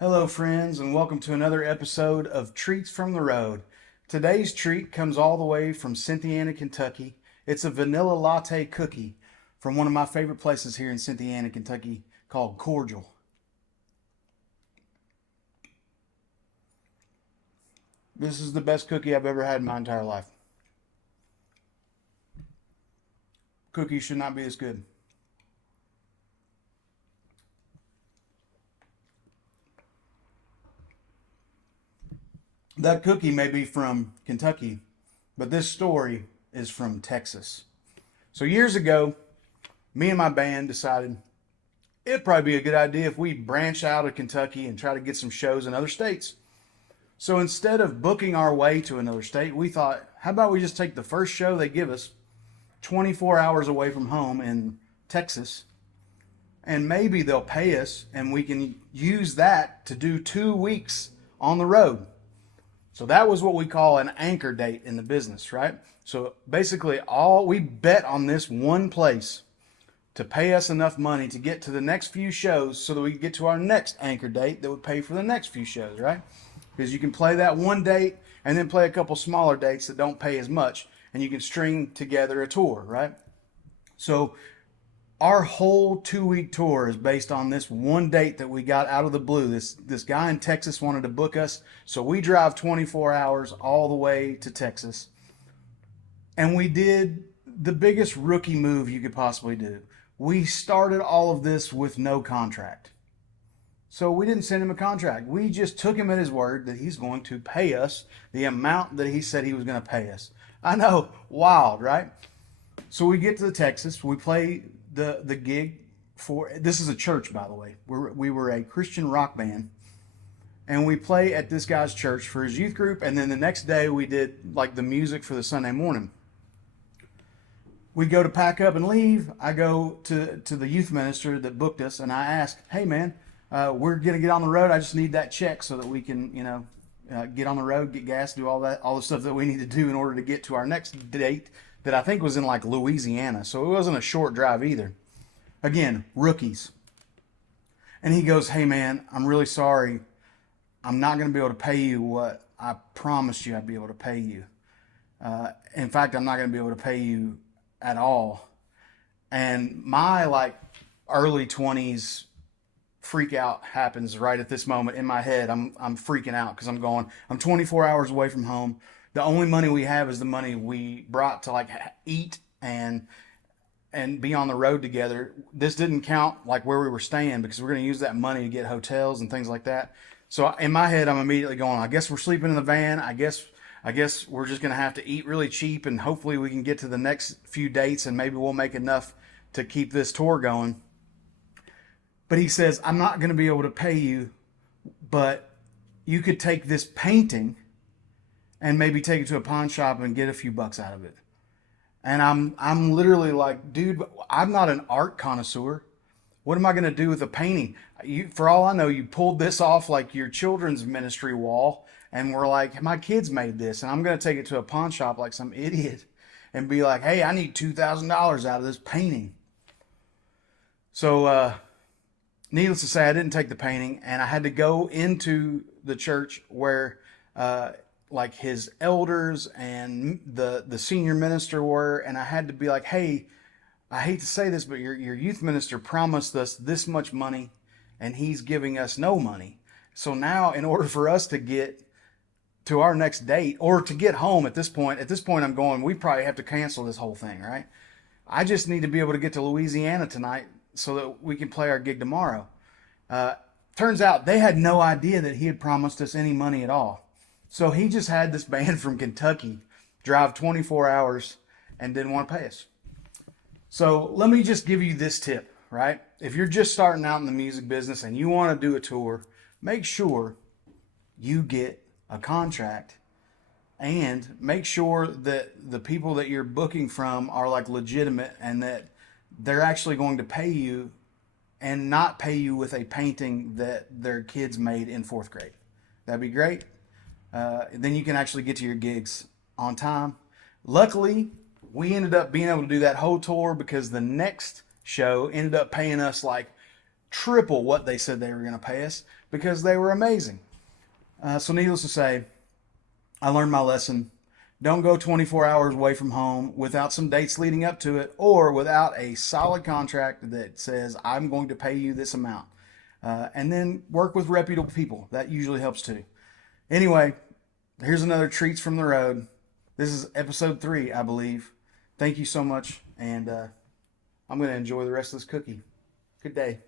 Hello, friends, and welcome to another episode of Treats from the Road. Today's treat comes all the way from Cynthiana, Kentucky. It's a vanilla latte cookie from one of my favorite places here in Cynthiana, Kentucky called Cordial. This is the best cookie I've ever had in my entire life. Cookies should not be this good. That cookie may be from Kentucky, but this story is from Texas. So years ago, me and my band decided it'd probably be a good idea if we branch out of Kentucky and try to get some shows in other states. So instead of booking our way to another state, we thought, how about we just take the first show they give us 24 hours away from home in Texas, and maybe they'll pay us and we can use that to do 2 weeks on the road. So that was what we call an anchor date in the business, right? So basically, all we bet on this one place to pay us enough money to get to the next few shows so that we can get to our next anchor date that would pay for the next few shows, right? Because you can play that one date and then play a couple smaller dates that don't pay as much, and you can string together a tour, right? So our whole 2 week tour is based on this one date that we got out of the blue. This guy in Texas wanted to book us, so we drive 24 hours all the way to Texas. And we did the biggest rookie move you could possibly do. We started all of this with no contract. So we didn't send him a contract. We just took him at his word that he's going to pay us the amount that he said he was going to pay us. I know, wild, right? So we get to Texas. We play the gig for, this is a church, by the way. We were a Christian rock band, and we play at this guy's church for his youth group, and then the next day we did like the music for the Sunday morning. We go to pack up and leave. I go to the youth minister that booked us, and I ask, hey man, we're gonna get on the road. I just need that check so that we can, get on the road, get gas, do all the stuff that we need to do in order to get to our next date that I think was in like Louisiana. So it wasn't a short drive either. Again, rookies. And he goes, hey man, I'm really sorry. I'm not going to be able to pay you what I promised you I'd be able to pay you. In fact, I'm not going to be able to pay you at all. And my like early 20s freak out happens right at this moment in my head. I'm freaking out because I'm 24 hours away from home. The only money we have is the money we brought to like eat and be on the road together. This didn't count like where we were staying because we're going to use that money to get hotels and things like that. So in my head, I'm immediately going, I guess we're sleeping in the van. I guess we're just going to have to eat really cheap, and hopefully we can get to the next few dates and maybe we'll make enough to keep this tour going. But he says, I'm not going to be able to pay you, but you could take this painting and maybe take it to a pawn shop and get a few bucks out of it. And I'm literally like, dude, I'm not an art connoisseur. What am I going to do with a painting? For all I know, you pulled this off like your children's ministry wall, and we're like, my kids made this, and I'm going to take it to a pawn shop like some idiot and be like, hey, I need $2,000 out of this painting. So, needless to say, I didn't take the painting, and I had to go into the church where like his elders and the senior minister were, and I had to be like, hey, I hate to say this, but your youth minister promised us this much money and he's giving us no money. So now in order for us to get to our next date or to get home at this point I'm going, we probably have to cancel this whole thing, right? I just need to be able to get to Louisiana tonight so that we can play our gig tomorrow. Turns out they had no idea that he had promised us any money at all. So he just had this band from Kentucky drive 24 hours and didn't want to pay us. So let me just give you this tip, right? If you're just starting out in the music business and you want to do a tour, make sure you get a contract and make sure that the people that you're booking from are like legitimate and that they're actually going to pay you and not pay you with a painting that their kids made in 4th grade. That'd be great. Then you can actually get to your gigs on time. Luckily, we ended up being able to do that whole tour because the next show ended up paying us like triple what they said they were going to pay us. because they were amazing. So needless to say, I learned my lesson. Don't go 24 hours away from home without some dates leading up to it or without a solid contract that says, I'm going to pay you this amount. And then work with reputable people. That usually helps too. Anyway, here's another Treats from the Road. This is episode 3, I believe. Thank you so much. And I'm going to enjoy the rest of this cookie. Good day.